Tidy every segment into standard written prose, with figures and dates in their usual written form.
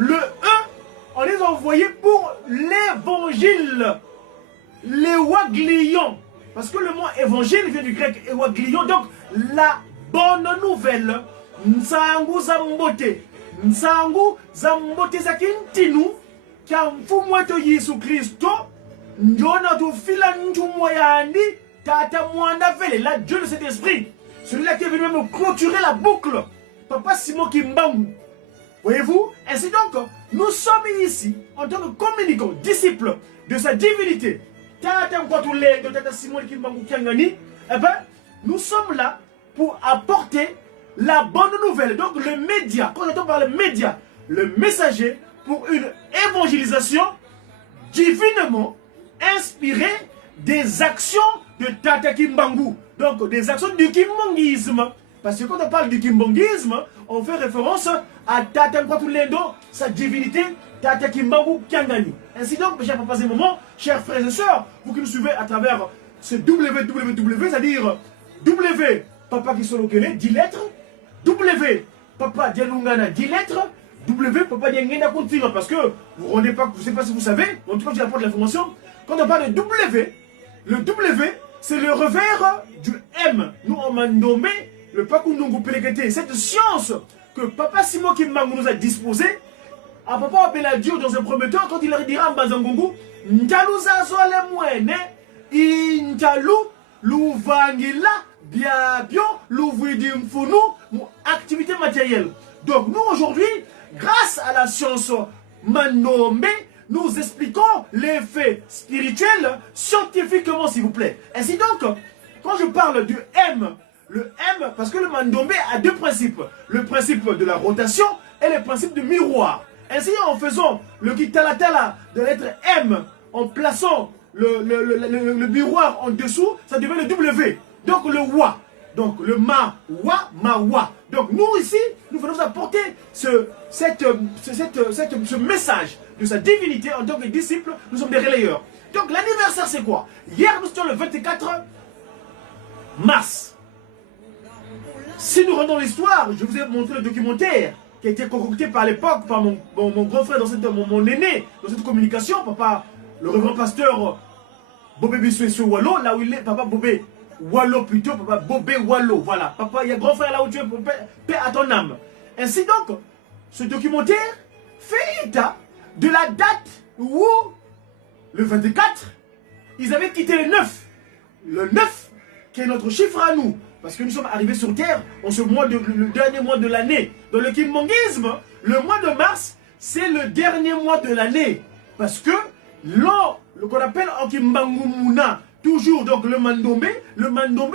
Le E, on les a envoyés pour l'évangile. L'évangélion. Parce que le mot évangile vient du grec évangélion. Donc, la bonne nouvelle. Nsangu zambote. Nsangu zambote zakintinu. Kamfumweto Yesu Christo. Njona tu fila ntumwayandi. Tata mwanda vele. La Dieu de cet esprit. Celui-là qui est venu me clôturer la boucle. Papa Simon Kimbangu. Voyez-vous? Ainsi donc, nous sommes ici en tant que communicants, disciples de sa divinité. Eh ben, nous sommes là pour apporter la bonne nouvelle. Donc le média, quand on entend par le média, le messager pour une évangélisation divinement inspirée des actions de Tata Kimbangu. Donc des actions du kimbanguisme. Parce que quand on parle du kimbanguisme, on fait référence à Tata Nkwatulendo, sa divinité, Tata Kimbangu Kiangani. Ainsi donc, mes chers papas et mamans, chers frères et sœurs, vous qui nous suivez à travers ce www, c'est-à-dire W, Papa Kisolokele, 10 lettres, W, Papa Dialungana, 10 lettres, W, Papa Diangena continue, parce que vous ne rendez pas, je ne sais pas si vous savez, en tout cas, je apporte l'information, quand on parle de W, le W, c'est le revers du M. Nous, on m'a nommé le Pakundungu Pelekete, cette science que Papa Simon Kimbangu nous a disposée, à Papa Abeladio dans un premier temps, quand il leur dira en Bazangungu, Ntalu Zazole Mwene, Intalu, Louvangila, Biabio, Louvidimfunu, activité matérielle. Donc nous aujourd'hui, grâce à la science Manombe, nous expliquons les faits spirituels scientifiquement, s'il vous plaît. Ainsi donc, quand je parle du M, le M, parce que le Mandombe a deux principes. Le principe de la rotation et le principe du miroir. Ainsi, en faisant le kitalatala de la lettre M, en plaçant le miroir en dessous, ça devient le W. Donc le Wa. Donc le Ma, Wa, Ma, Wa. Donc nous ici, nous venons apporter ce message de sa divinité en tant que disciples. Nous sommes des relayeurs. Donc l'anniversaire c'est quoi? Hier nous étions le 24 mars. Si nous rendons l'histoire, je vous ai montré le documentaire qui a été concocté par l'époque par mon grand frère, mon aîné, dans cette communication, papa, le révérend pasteur Bobé Bissouessou Wallo, là où il est, papa Bobé Wallo plutôt, papa Bobé Wallo, voilà, papa, il y a grand frère là où tu es, paix à ton âme. Ainsi donc, ce documentaire fait état de la date où, le 24, ils avaient quitté le 9. Le 9, qui est notre chiffre à nous. Parce que nous sommes arrivés sur Terre en ce mois le dernier mois de l'année. Dans le kimbanguisme, le mois de mars, c'est le dernier mois de l'année. Parce que le qu'on appelle en Kimbangumuna, toujours donc le Mandombe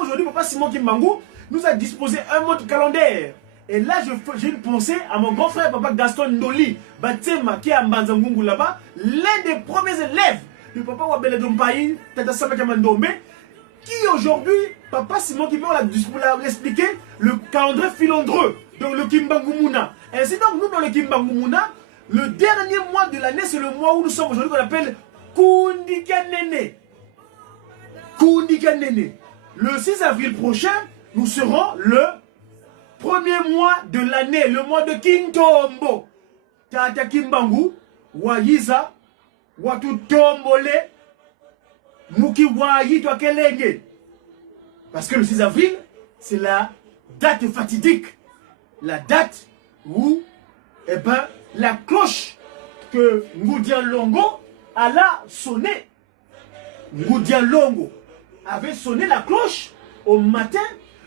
aujourd'hui, Papa Simon Kimbangu nous a disposé un mode calendaire. Et là, j'ai une pensée à mon grand frère, Papa Gaston Ndoli, Batema, qui est à Mbanzangungu là-bas, l'un des premiers élèves du Papa Wabele Dompaï, Tata Samaka Mandombe, qui aujourd'hui, Papa Simon Kimbangu l'a expliqué, le calendrier filandreux, donc le Kimbangumuna. Ainsi donc, nous dans le Kimbangumuna, le dernier mois de l'année, c'est le mois où nous sommes aujourd'hui, qu'on appelle Kundikanene. Kundikanene. Le 6 avril prochain, nous serons le premier mois de l'année, le mois de Kintombo. Tata Kimbangu, Wayiza, Watutombole, Muki Wayi Kelenge. Parce que le 6 avril, c'est la date fatidique. La date où, eh ben, la cloche que Ngoudian Longo a sonné. Ngoudian Longo avait sonné la cloche au matin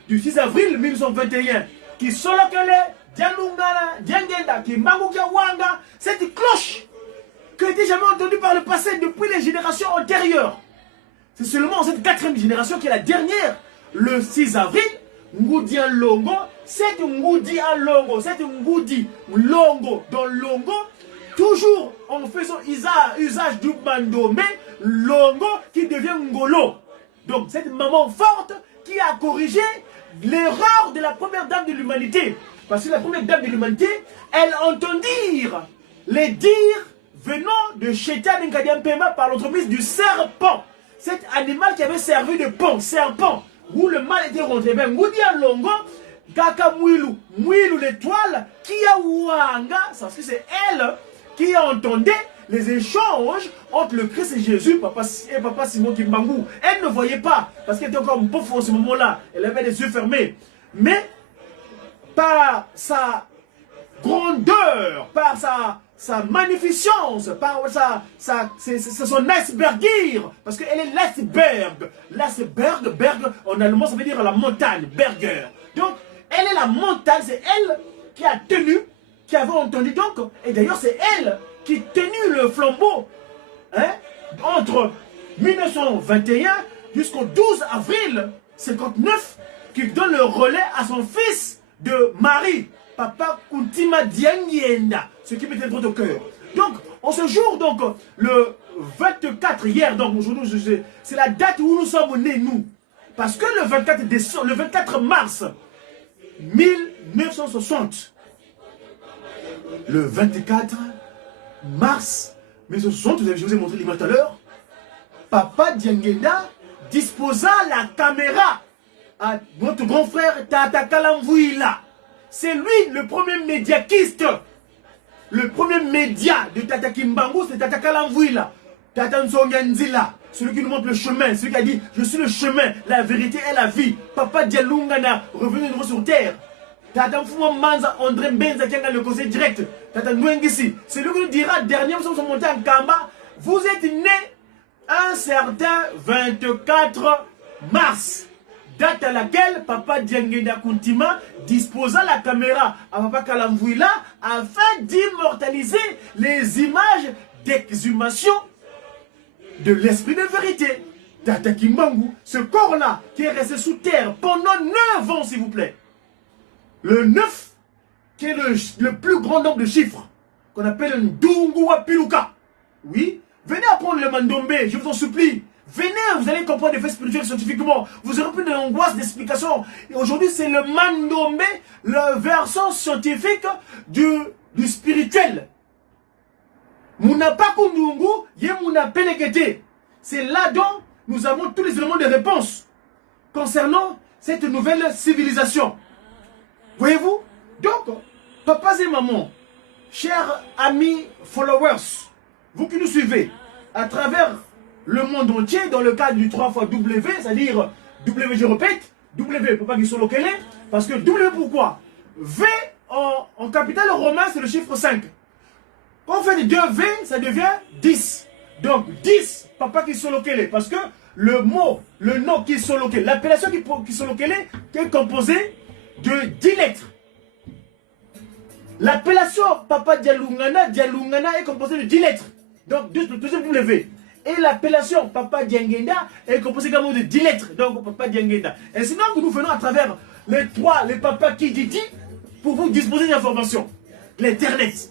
du 6 avril 1921. Qui solokele, Dialungana, Diangenda, qui Mangoukia Wanga, cette cloche qui n'était jamais entendue par le passé depuis les générations antérieures. C'est seulement cette quatrième génération qui est la dernière, le 6 avril, Ngoudian Longo, cette Ngoudian Longo, cette Ngoudi Longo, dans Longo, toujours en faisant usage du Mandombe, Longo qui devient Ngolo. Donc cette maman forte qui a corrigé l'erreur de la première dame de l'humanité. Parce que la première dame de l'humanité, elle entend dire les dires venant de Chetan Nkadiam Pema par l'entremise du serpent. Cet animal qui avait servi de pont, serpent, où le mal était rentré. Ben, Ngoudian Longo Kaka Mouilou, Mouilou l'étoile, qui a Ouanga, parce que c'est elle qui a entendu les échanges entre le Christ et Jésus, papa Simon Kimbangou. Elle ne voyait pas, parce qu'elle était encore un pauvre en ce moment-là. Elle avait les yeux fermés. Mais, par sa grandeur, par sa magnificence, par c'est son icebergir, parce qu'elle est l'iceberg. L'iceberg, berg, en allemand, ça veut dire la montagne, berger. Donc, elle est la montagne, c'est elle qui a tenu, qui avait entendu donc, et d'ailleurs c'est elle qui tenu le flambeau, hein, entre 1921 jusqu'au 12 avril 59, qui donne le relais à son fils de Marie, Papa Kuntima Diangienda, ce qui m'était trop au cœur. Donc, en ce jour, donc, le 24 hier, donc aujourd'hui, c'est la date où nous sommes nés, nous. Parce que le 24 mars 1960, le 24 mars 1960, je vous ai montré l'image tout à l'heure, Papa Diangienda disposa la caméra à notre grand frère Tata Kalamvouila. C'est lui le premier médiaquiste. Le premier média de Tata Kimbangu, c'est Tata Kalamvouila. Tata Nsonganzila, celui qui nous montre le chemin, celui qui a dit je suis le chemin, la vérité et la vie. Papa Dialungana, revenu de nouveau sur terre. Tata Mfouma Manza, André Mbenza qui a le conseil direct. Tata Nwengisi, c'est lui qui nous dira dernièrement, nous sommes montés en Kamba. Vous êtes né un certain 24 mars. Date à laquelle Papa Diangienda Kuntima disposa la caméra à Papa Kalamvouila afin d'immortaliser les images d'exhumation de l'esprit de vérité. Tata Kimbangu, ce corps-là qui est resté sous terre pendant 9 ans, s'il vous plaît. Le 9, qui est le plus grand nombre de chiffres, qu'on appelle un Ndunguwa Piluka. Oui, venez apprendre le Mandombe, je vous en supplie. Venez, vous allez comprendre les faits spirituels scientifiquement. Vous aurez plus d'angoisse, d'explication. Et aujourd'hui, c'est le Mandombe, la version scientifique du spirituel. Mouna Pakundungu, Yemouna Penekete. C'est là dont nous avons tous les éléments de réponse concernant cette nouvelle civilisation. Voyez-vous? Donc, papas et mamans, chers amis followers, vous qui nous suivez à travers le monde entier dans le cadre du 3 fois W, c'est-à-dire W, je répète, W pour pas qu'ils soient localisés, parce que W pourquoi? V en capital romain c'est le chiffre 5. Quand on fait 2V, ça devient 10. Donc 10, papa qui sont localisés, parce que le mot, le nom qui sont localisés, l'appellation qui sont localisés est composée de 10 lettres. L'appellation Papa Dialungana est composée de 10 lettres. Donc 2 W. Et l'appellation Papa Diangienda est composée également de 10 lettres. Donc Papa Diangienda. Et sinon que nous venons à travers les papas qui dit pour vous disposer d'informations. L'Internet.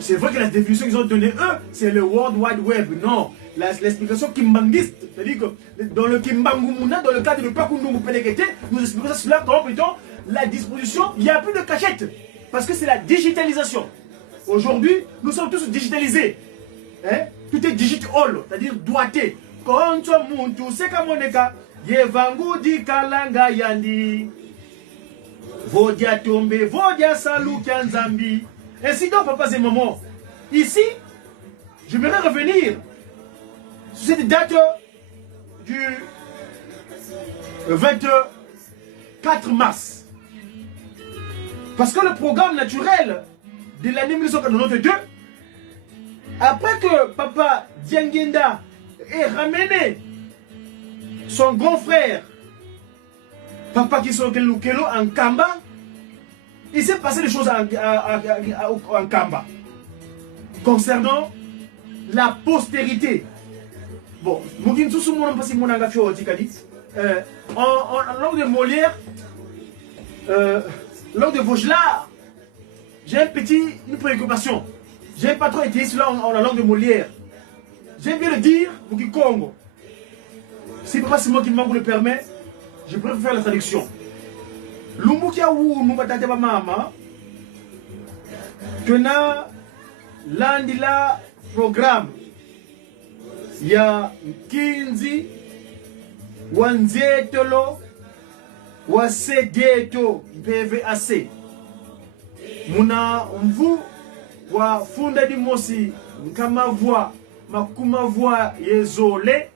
C'est vrai que la définition qu'ils ont donnée eux, c'est le World Wide Web. Non. L'explication kimbanguiste, c'est-à-dire que dans le Kimbangumuna, dans le cadre de Pakundungu Pelekete, nous expliquons ça cela comment plutôt la disposition, il n'y a plus de cachette. Parce que c'est la digitalisation. Aujourd'hui, nous sommes tous digitalisés. Hein? Tout est digital, c'est-à-dire doigté. Konto muntu sekamoneka yevangu di kalanga yandi. Vodia tombe, vodia salu kianzambi. Ainsi donc, papas et mamans, ici, j'aimerais revenir sur cette date du 24 mars. Parce que le programme naturel de l'année 1992, après que Papa Diangienda ait ramené son grand frère, Papa Kisokelo en Kamba, il s'est passé des choses en Kamba concernant la postérité. Bon, en langue de Molière, langue de Vaugelas, j'ai une préoccupation. Je n'ai pas trop été cela en la langue de Molière. J'aime bien le dire pour qui Congo. Si Papa Simon Kimbangu le permet, je préfère faire la traduction. Lumbukia wu nubatate ba mama tuna landila programme ya Kinzi Wanzetolo wa Segeto PVAC muna mvu wa funda di mosi nkama voix makuma voix yezole